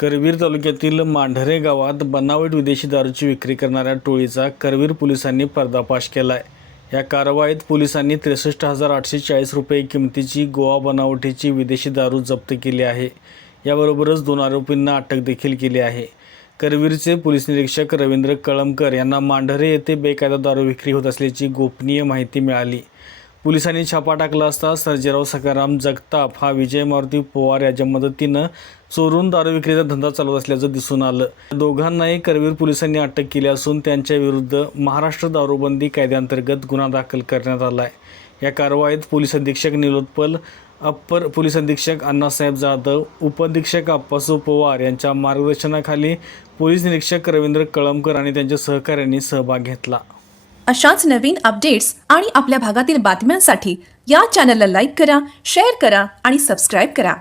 करवीर तालुक्यातील मांढरे गावात बनावट विदेशी दारूची विक्री करणाऱ्या टोळीचा करवीर पोलिसांनी पर्दाफाश केला आहे। या कारवाईत पोलिसांनी 63,840 रुपये किमतीची गोवा बनावटीची विदेशी दारू जप्त केली आहे। याबरोबरच 2 आरोपींना अटक देखील केली आहे। करवीरचे पोलीस निरीक्षक रवींद्र कळमकर यांना मांढरे येथे बेकायदा दारू विक्री होत असल्याची गोपनीय माहिती मिळाली। पोलिसांनी छापा टाकला असता सर्जेराव सखाराम जगताप हा विजय मारुती पवार याच्या मदतीनं चोरून दारू विक्रीचा धंदा चालवत असल्याचं दिसून आलं। दोघांनाही करवीर पोलिसांनी अटक केली असून त्यांच्या विरुद्ध महाराष्ट्र दारूबंदी कायद्याअंतर्गत गुन्हा दाखल करण्यात आला आहे। या कारवाईत पोलीस अधीक्षक निलोत्पल, अप्पर पोलीस अधीक्षक अण्णासाहेब जाधव, उपअधीक्षक अप्पासू पवार यांच्या मार्गदर्शनाखाली पोलीस निरीक्षक रवींद्र कळमकर आणि त्यांच्या सहकाऱ्यांनी सहभाग घेतला। अशाच नवीन अपडेट्स आणि आपल्या भागातील बातम्यांसाठी या चॅनलला लाईक करा, शेअर करा आणि सबस्क्राइब करा।